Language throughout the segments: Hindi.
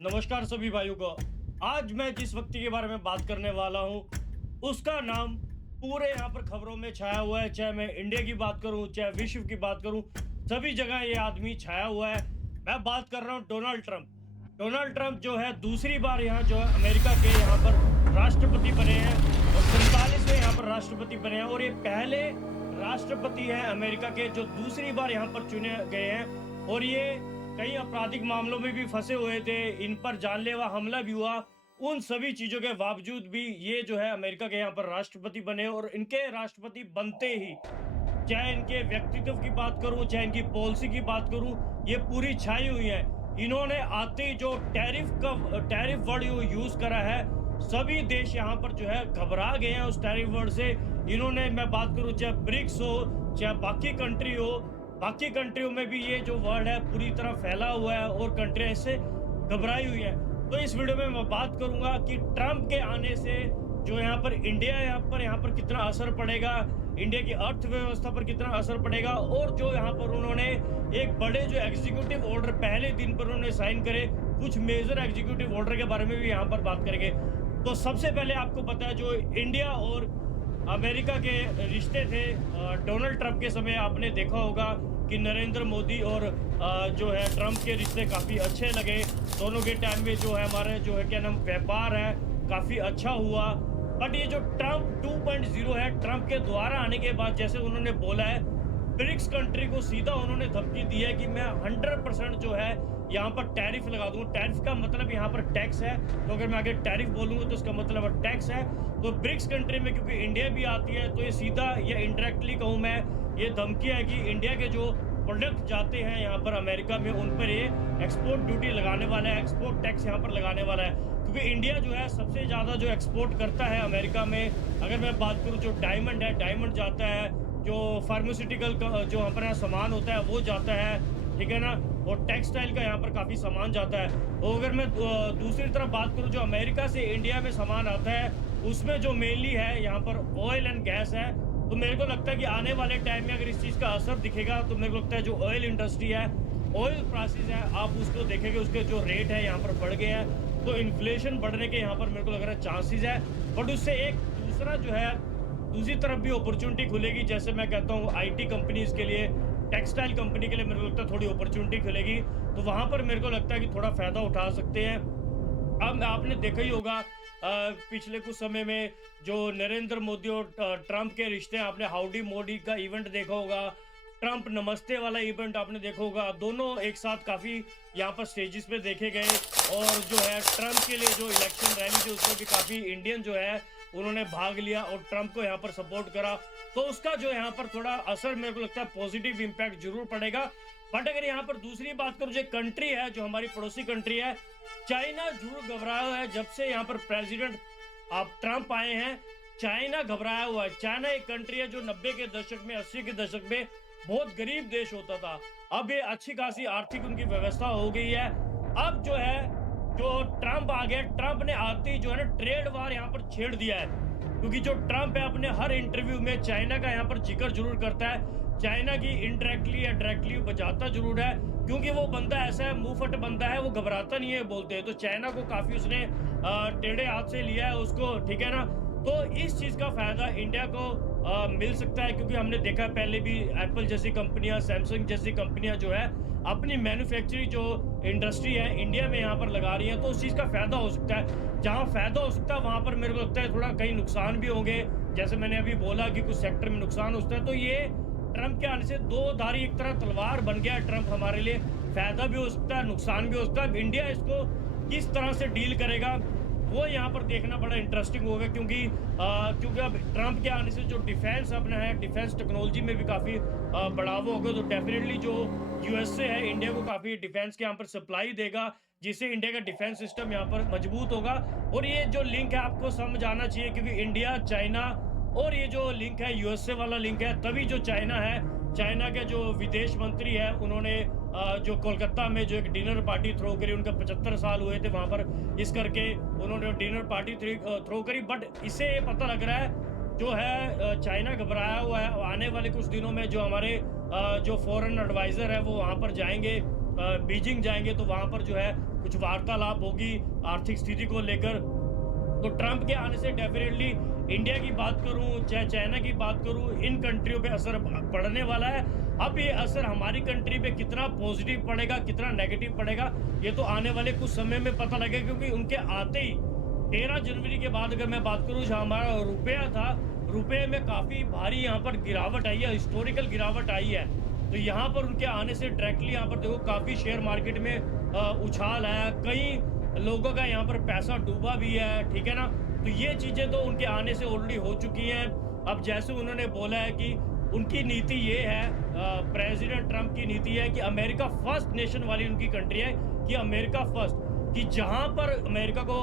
नमस्कार सभी भाइयों को। आज मैं जिस व्यक्ति के बारे में बात करने वाला हूँ उसका नाम पूरे यहाँ पर खबरों में छाया हुआ है। चाहे मैं इंडिया की बात करूँ चाहे विश्व की बात करूँ, सभी जगह ये आदमी छाया हुआ है। मैं बात कर रहा हूँ डोनाल्ड ट्रंप। डोनाल्ड ट्रंप जो है दूसरी बार यहाँ जो है अमेरिका के यहाँ पर राष्ट्रपति बने हैं और 47वें यहाँ पर राष्ट्रपति बने हैं और ये पहले राष्ट्रपति हैं अमेरिका के जो दूसरी बार यहाँ पर चुने गए हैं। और ये कई आपराधिक मामलों में भी फंसे हुए थे, इन पर जानलेवा हमला भी हुआ। उन सभी चीजों के बावजूद भी ये जो है अमेरिका के यहाँ पर राष्ट्रपति बने और इनके राष्ट्रपति बनते ही, चाहे इनके व्यक्तित्व की बात करूं चाहे इनकी पॉलिसी की बात करूं, ये पूरी छाई हुई है। इन्होंने आते ही जो टैरिफ वर्ड यूज करा है, सभी देश यहाँ पर जो है घबरा गए हैं उस टैरिफ वर्ड से। इन्होंने, मैं बात करूं चाहे ब्रिक्स हो चाहे बाकी कंट्री हो, बाकी कंट्रियों में भी ये जो वर्ड है पूरी तरह फैला हुआ है और कंट्रियां इससे घबराई हुई है। तो इस वीडियो में मैं बात करूंगा कि ट्रंप के आने से जो यहाँ पर इंडिया यहाँ पर कितना असर पड़ेगा, इंडिया की अर्थव्यवस्था पर कितना असर पड़ेगा, और जो यहाँ पर उन्होंने एक बड़े जो एग्जीक्यूटिव ऑर्डर पहले दिन पर उन्होंने साइन करे, कुछ मेजर एग्जीक्यूटिव ऑर्डर के बारे में भी यहाँ पर बात करेंगे। तो सबसे पहले आपको पता है जो इंडिया और अमेरिका के रिश्ते थे डोनाल्ड ट्रंप के समय, आपने देखा होगा कि नरेंद्र मोदी और जो है ट्रंप के रिश्ते काफ़ी अच्छे लगे। दोनों के टाइम में जो है हमारे जो है क्या नाम व्यापार है काफ़ी अच्छा हुआ। बट ये जो ट्रंप 2.0 है, ट्रंप के द्वारा आने के बाद जैसे उन्होंने बोला है, ब्रिक्स कंट्री को सीधा उन्होंने धमकी दी है कि मैं 100% जो है यहाँ पर टैरिफ लगा दूंगा। टैरिफ का मतलब यहाँ पर टैक्स है, तो अगर मैं आगे टैरिफ बोलूंगा तो इसका मतलब टैक्स है। तो ब्रिक्स कंट्री में क्योंकि इंडिया भी आती है, तो ये सीधा या इनडायरेक्टली कहूँ मैं, ये धमकी है कि इंडिया के जो प्रोडक्ट जाते हैं यहाँ पर अमेरिका में, उन पर ये एक्सपोर्ट ड्यूटी लगाने वाला है, एक्सपोर्ट टैक्स यहाँ पर लगाने वाला है। क्योंकि इंडिया जो है सबसे ज़्यादा जो एक्सपोर्ट करता है अमेरिका में, अगर मैं बात करूँ जो डायमंड है, डायमंड जाता है, जो फार्मास्यूटिकल का जो यहाँ पर सामान होता है वो जाता है, ठीक है ना, और टेक्सटाइल का यहाँ पर काफ़ी सामान जाता है। और अगर मैं दूसरी तरफ बात करूँ जो अमेरिका से इंडिया में सामान आता है, उसमें जो मेनली है यहाँ पर ऑयल एंड गैस है। तो मेरे को लगता है कि आने वाले टाइम में अगर इस चीज़ का असर दिखेगा तो मेरे को लगता है जो ऑयल इंडस्ट्री है, ऑयल प्राइसेस है, आप उसको देखेंगे, उसके जो रेट है यहाँ पर बढ़ गए हैं, तो इन्फ्लेशन बढ़ने के यहाँ पर मेरे को लग रहा है चांसेस है। बट उससे एक दूसरा जो है दूसरी तरफ भी अपॉर्चुनिटी खुलेगी। जैसे मैं कहता हूँ आईटी कंपनीज के लिए, टेक्सटाइल कंपनी के लिए मेरे को लगता है थोड़ी अपॉर्चुनिटी खुलेगी, तो वहाँ पर मेरे को लगता है कि थोड़ा फ़ायदा उठा सकते हैं। अब आपने देखा ही होगा पिछले कुछ समय में जो नरेंद्र मोदी और ट्रंप के रिश्ते, आपने हाउडी मोदी का इवेंट देखा होगा, ट्रंप नमस्ते वाला इवेंट आपने देखा होगा, दोनों एक साथ काफ़ी यहाँ पर स्टेजेस पे देखे गए। और जो है ट्रंप के लिए जो इलेक्शन रैली थी उसमें भी काफ़ी इंडियन जो है उन्होंने भाग लिया और ट्रंप को यहाँ पर सपोर्ट करा। तो उसका जो यहाँ पर थोड़ा असर मेरे को लगता है पॉजिटिव इम्पैक्ट जरूर पड़ेगा। बट अगर यहाँ पर दूसरी बात करूँ, जो कंट्री है जो हमारी पड़ोसी कंट्री है, चाइना जरूर घबराया है। जब से यहाँ पर प्रेसिडेंट आप ट्रंप आए हैं, चाइना घबराया हुआ है। चाइना एक कंट्री है जो 90 के दशक में, 80 के दशक में बहुत गरीब देश होता था। अब ये अच्छी खासी आर्थिक उनकी व्यवस्था हो गई है। अब जो है जो ट्रंप आ गया, ट्रंप ने आते ही जो है ना ट्रेड वार यहाँ पर छेड़ दिया है। क्योंकि जो ट्रंप है अपने हर इंटरव्यू में चाइना का यहाँ पर जिक्र जरूर करता है, चाइना की इनडायरेक्टली या डायरेक्टली बचाता जरूर है, क्योंकि वो बंदा ऐसा है, मुंहफट बंदा है, वो घबराता नहीं है बोलते हैं। तो चाइना को काफी उसने टेढ़े हाथ से लिया है उसको, ठीक है ना। तो इस चीज का फायदा इंडिया को मिल सकता है, क्योंकि हमने देखा पहले भी एप्पल जैसी कंपनियां, सैमसंग जैसी कंपनियां जो है अपनी मैन्युफैक्चरिंग जो इंडस्ट्री है इंडिया में यहाँ पर लगा रही है। तो उस चीज़ का फायदा हो सकता है। जहाँ फायदा हो सकता है वहाँ पर मेरे को लगता है थोड़ा कहीं नुकसान भी होंगे। जैसे मैंने अभी बोला कि कुछ सेक्टर में नुकसान हो सकता है। तो ये ट्रंप के आने से दो धारी एक तरह तलवार बन गया है ट्रंप हमारे लिए। फायदा भी हो सकता है, नुकसान भी हो सकता है। इंडिया इसको किस तरह से डील करेगा वो यहाँ पर देखना बड़ा इंटरेस्टिंग होगा, क्योंकि अब ट्रंप के आने से जो डिफेंस अपना है, डिफेंस टेक्नोलॉजी में भी काफ़ी बढ़ावा होगा। तो डेफिनेटली जो यूएसए है इंडिया को काफ़ी डिफेंस के यहाँ पर सप्लाई देगा, जिससे इंडिया का डिफेंस सिस्टम यहाँ पर मजबूत होगा। और ये जो लिंक है आपको समझ आना चाहिए, क्योंकि इंडिया, चाइना और ये जो लिंक है यूएसए वाला लिंक है, तभी जो चाइना है, चाइना के जो विदेश मंत्री है उन्होंने जो कोलकाता में जो एक डिनर पार्टी थ्रो करी, उनका 75 साल हुए थे वहाँ पर, इस करके उन्होंने डिनर पार्टी थ्रो करी। बट इससे ये पता लग रहा है जो है चाइना घबराया हुआ है। आने वाले कुछ दिनों में जो हमारे जो फॉरेन एडवाइज़र है वो वहाँ पर जाएंगे, बीजिंग जाएंगे, तो वहाँ पर जो है कुछ वार्तालाप होगी आर्थिक स्थिति को लेकर। तो ट्रंप के आने से डेफिनेटली इंडिया की बात करूं चाहे चाइना की बात करूं, इन कंट्रियों पे असर पड़ने वाला है। अब ये असर हमारी कंट्री पे कितना पॉजिटिव पड़ेगा कितना नेगेटिव पड़ेगा, ये तो आने वाले कुछ समय में पता लगेगा, क्योंकि उनके आते ही 13 जनवरी के बाद अगर मैं बात करूं, जहां हमारा रुपया था, रुपये में काफ़ी भारी यहाँ पर गिरावट आई है, हिस्टोरिकल गिरावट आई है। तो यहाँ पर उनके आने से डायरेक्टली यहाँ पर देखो काफ़ी शेयर मार्केट में उछाल है, कई लोगों का यहाँ पर पैसा डूबा भी है, ठीक है ना। तो ये चीज़ें तो उनके आने से ऑलरेडी हो चुकी हैं। अब जैसे उन्होंने बोला है कि उनकी नीति ये है, प्रेसिडेंट ट्रंप की नीति है कि अमेरिका फर्स्ट नेशन वाली उनकी कंट्री है, कि अमेरिका फर्स्ट, कि जहाँ पर अमेरिका को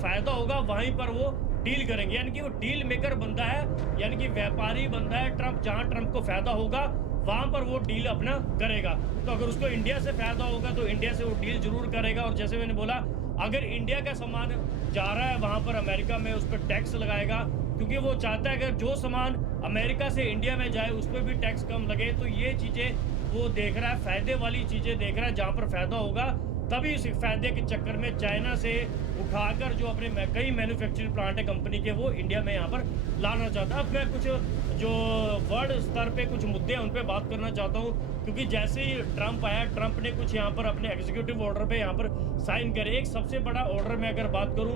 फ़ायदा होगा वहीं पर वो डील करेंगे, यानी कि वो डील मेकर बंदा है, यानी कि व्यापारी बंदा है ट्रंप। जहाँ ट्रंप को फ़ायदा होगा वहाँ पर वो डील अपना करेगा। तो अगर उसको इंडिया से फ़ायदा होगा तो इंडिया से वो डील जरूर करेगा। और जैसे मैंने बोला, अगर इंडिया का सामान जा रहा है वहाँ पर अमेरिका में उस पर टैक्स लगाएगा, क्योंकि वो चाहता है अगर जो सामान अमेरिका से इंडिया में जाए उस पर भी टैक्स कम लगे। तो ये चीज़ें वो देख रहा है, फ़ायदे वाली चीज़ें देख रहा है, जहाँ पर फ़ायदा होगा तभी इस फायदे के चक्कर में चाइना से उठाकर जो अपने कई मैन्युफैक्चरिंग प्लांट है कंपनी के, वो इंडिया में यहाँ पर लाना चाहता है। अब मैं कुछ जो वर्ल्ड स्तर पे कुछ मुद्दे हैं उन पे बात करना चाहता हूँ, क्योंकि जैसे ही ट्रंप आया, ट्रंप ने कुछ यहाँ पर अपने एग्जीक्यूटिव ऑर्डर पे यहाँ पर साइन करे। एक सबसे बड़ा ऑर्डर में अगर बात करूँ,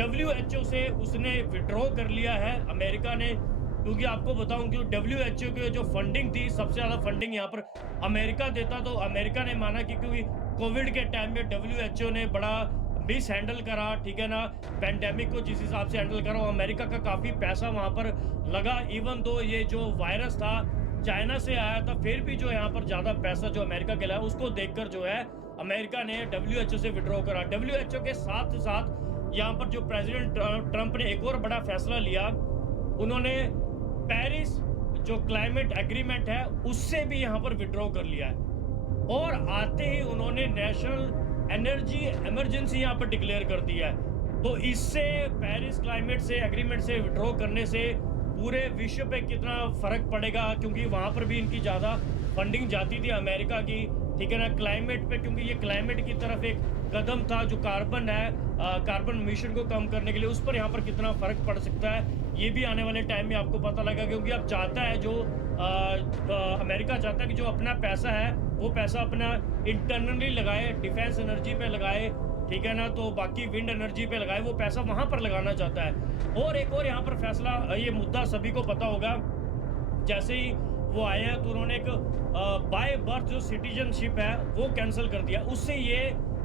WHO से उसने विड्रॉ कर लिया है अमेरिका ने, क्योंकि आपको बताऊं कि WHO की जो फंडिंग थी, सबसे ज़्यादा फंडिंग यहाँ पर अमेरिका देता। तो अमेरिका ने माना कि क्योंकि कोविड के टाइम में WHO ने बड़ा मिस हैंडल करा, ठीक है ना, पेंडेमिक को जिस हिसाब से हैंडल करा, अमेरिका का काफ़ी पैसा वहाँ पर लगा। इवन दो ये जो वायरस था चाइना से आया था, फिर भी जो यहाँ पर ज़्यादा पैसा जो अमेरिका के लाया, उसको देखकर जो है अमेरिका ने WHO से विड्रॉ करा। WHO के साथ साथ यहाँ पर जो प्रेसिडेंट ट्रंप ने एक और बड़ा फैसला लिया, उन्होंने पेरिस जो क्लाइमेट एग्रीमेंट है उससे भी यहाँ पर विड्रॉ कर लिया है। और आते ही उन्होंने नेशनल एनर्जी इमरजेंसी यहाँ पर डिक्लेयर कर दिया है। तो इससे पेरिस क्लाइमेट से एग्रीमेंट से विड्रॉ करने से पूरे विश्व पे कितना फर्क पड़ेगा, क्योंकि वहाँ पर भी इनकी ज़्यादा फंडिंग जाती थी अमेरिका की, ठीक है ना, क्लाइमेट पे, क्योंकि ये क्लाइमेट की तरफ एक कदम था जो कार्बन है, कार्बन मिशन को कम करने के लिए, उस पर यहाँ पर कितना फर्क पड़ सकता है ये भी आने वाले टाइम में आपको पता लगा। क्योंकि अब चाहता है जो अमेरिका चाहता है कि जो अपना पैसा है वो पैसा अपना इंटरनली लगाए, डिफेंस एनर्जी पे लगाए, ठीक है ना, तो बाकी विंड एनर्जी पे लगाए, वो पैसा वहाँ पर लगाना चाहता है। और एक और यहाँ पर फैसला, ये मुद्दा सभी को पता होगा, जैसे ही वो आए हैं तो उन्होंने एक बाय बर्थ जो सिटीजनशिप है वो कैंसिल कर दिया। उससे ये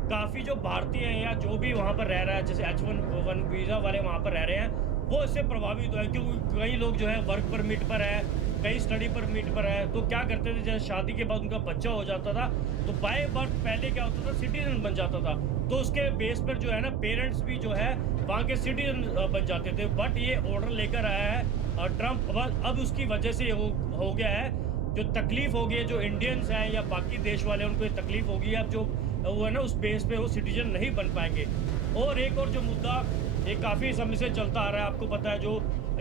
काफ़ी जो भारतीय हैं या जो भी वहाँ पर रह रहा है, जैसे H1 वीज़ा वाले वहाँ पर रह रहे हैं, वो इससे प्रभावित हुए, क्योंकि कई लोग जो है वर्क परमिट पर है, कई स्टडी परमिट पर है। तो क्या करते थे, जैसे शादी के बाद उनका बच्चा हो जाता था तो बाय बर्थ पहले क्या होता था, सिटीजन बन जाता था, तो उसके बेस पर जो है ना पेरेंट्स भी जो है वहाँ के सिटीजन बन जाते थे। बट ये ऑर्डर लेकर आया है ट्रंप, अब उसकी वजह से हो गया है, जो तकलीफ हो गई है जो इंडियंस हैं या बाकी देश वाले, उनको तकलीफ होगी। अब जो वो है ना उस बेस पे वो सिटीजन नहीं बन पाएंगे। और एक और जो मुद्दा ये काफ़ी समय से चलता आ रहा है, आपको पता है जो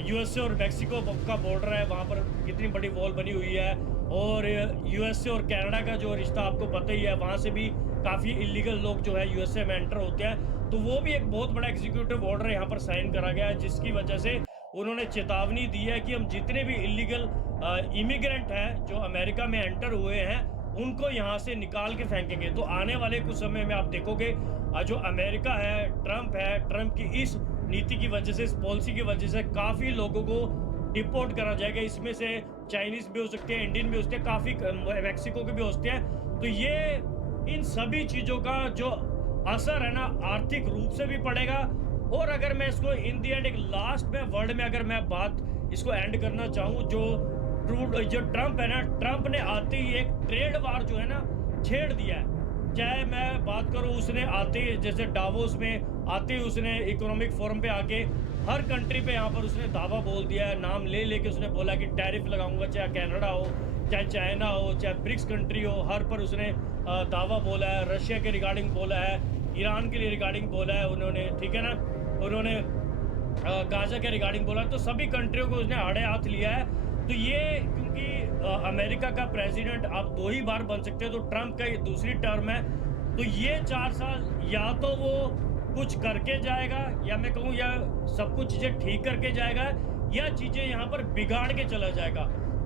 USA और मैक्सिको का बॉर्डर है, वहाँ पर कितनी बड़ी वॉल बनी हुई है। और USA और कनाडा का जो रिश्ता आपको पता ही है, वहाँ से भी काफ़ी इलीगल लोग जो है USA में एंटर होते हैं। तो वो भी एक बहुत बड़ा एग्जीक्यूटिव ऑर्डर यहाँ पर साइन करा गया है, जिसकी वजह से उन्होंने चेतावनी दी है कि हम जितने भी इलीगल इमिग्रेंट हैं जो अमेरिका में एंटर हुए हैं उनको यहाँ से निकाल के फेंकेंगे। तो आने वाले कुछ समय में आप देखोगे जो अमेरिका है, ट्रंप की इस नीति की वजह से, इस पॉलिसी की वजह से काफ़ी लोगों को डिपोर्ट करा जाएगा। इसमें से चाइनीज़ भी हो सकते हैं, इंडियन भी हो सकते हैं, काफ़ी मैक्सिको के भी हो सकते हैं। तो ये इन सभी चीज़ों का जो असर है ना आर्थिक रूप से भी पड़ेगा। और अगर मैं इसको इन दी एंड एक लास्ट में वर्ड में अगर मैं बात इसको एंड करना चाहूँ, जो ट्रंप है ना, ट्रंप ने आते ही एक ट्रेड वार जो है ना छेड़ दिया है। चाहे मैं बात करूँ, उसने आते ही जैसे डावोस में आते ही उसने इकोनॉमिक फोरम पे आके हर कंट्री पे यहाँ पर उसने दावा बोल दिया है, नाम ले लेके उसने बोला कि टैरिफ लगाऊंगा, चाहे कनाडा हो, चाहे चाइना हो, चाहे ब्रिक्स कंट्री हो, हर पर उसने दावा बोला है। रशिया के रिगार्डिंग बोला है, ईरान के लिए रिगार्डिंग बोला है उन्होंने, ठीक है ना, उन्होंने गाजा के रिगार्डिंग बोला। तो सभी कंट्रियों को उसने आड़े हाथ लिया है। तो ये क्योंकि अमेरिका का प्रेसिडेंट आप 2 ही बार बन सकते हैं, तो ट्रंप का ये दूसरी टर्म है, तो ये 4 साल या तो वो कुछ करके जाएगा, या मैं कहूँ या सब कुछ चीज़ें ठीक करके जाएगा, या चीज़ें यहाँ पर बिगाड़ के चला जाएगा।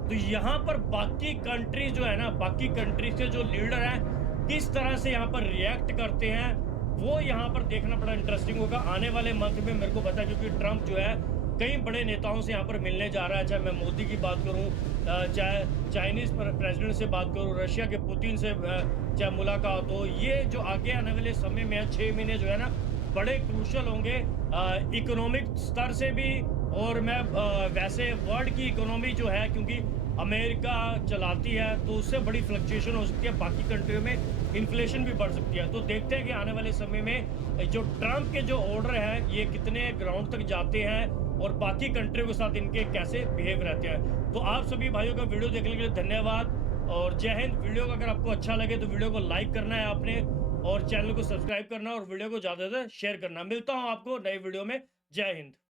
तो यहाँ पर बाकी कंट्री जो है ना, बाकी कंट्री के जो लीडर हैं, किस तरह से यहाँ पर रिएक्ट करते हैं, वो यहाँ पर देखना बड़ा इंटरेस्टिंग होगा। आने वाले मंथ में मेरे को पता है, क्योंकि ट्रम्प जो है कई बड़े नेताओं से यहाँ पर मिलने जा रहा है, चाहे मैं मोदी की बात करूँ, चाहे चाइनीज़ प्रेसिडेंट से बात करूँ, रशिया के पुतिन से चाहे मुलाकात हो। ये जो आगे आने वाले समय में है, 6 महीने जो है ना, बड़े क्रूशियल होंगे इकोनॉमिक स्तर से भी। और मैं वैसे वर्ल्ड की इकोनॉमी जो है, क्योंकि अमेरिका चलाती है, तो उससे बड़ी फ्लक्चुएशन हो सकती है, बाकी कंट्रियों में इन्फ्लेशन भी बढ़ सकती है। तो देखते हैं कि आने वाले समय में जो ट्रम्प के जो ऑर्डर हैं, ये कितने ग्राउंड तक जाते हैं और बाकी कंट्रियों के साथ इनके कैसे बिहेव रहते हैं। तो आप सभी भाइयों का वीडियो देखने के लिए धन्यवाद और जय हिंद। वीडियो को अगर आपको अच्छा लगे तो वीडियो को लाइक करना है आपने, और चैनल को सब्सक्राइब करना, और वीडियो को ज़्यादा से ज़्यादा शेयर करना। मिलता हूँ आपको नई वीडियो में। जय हिंद।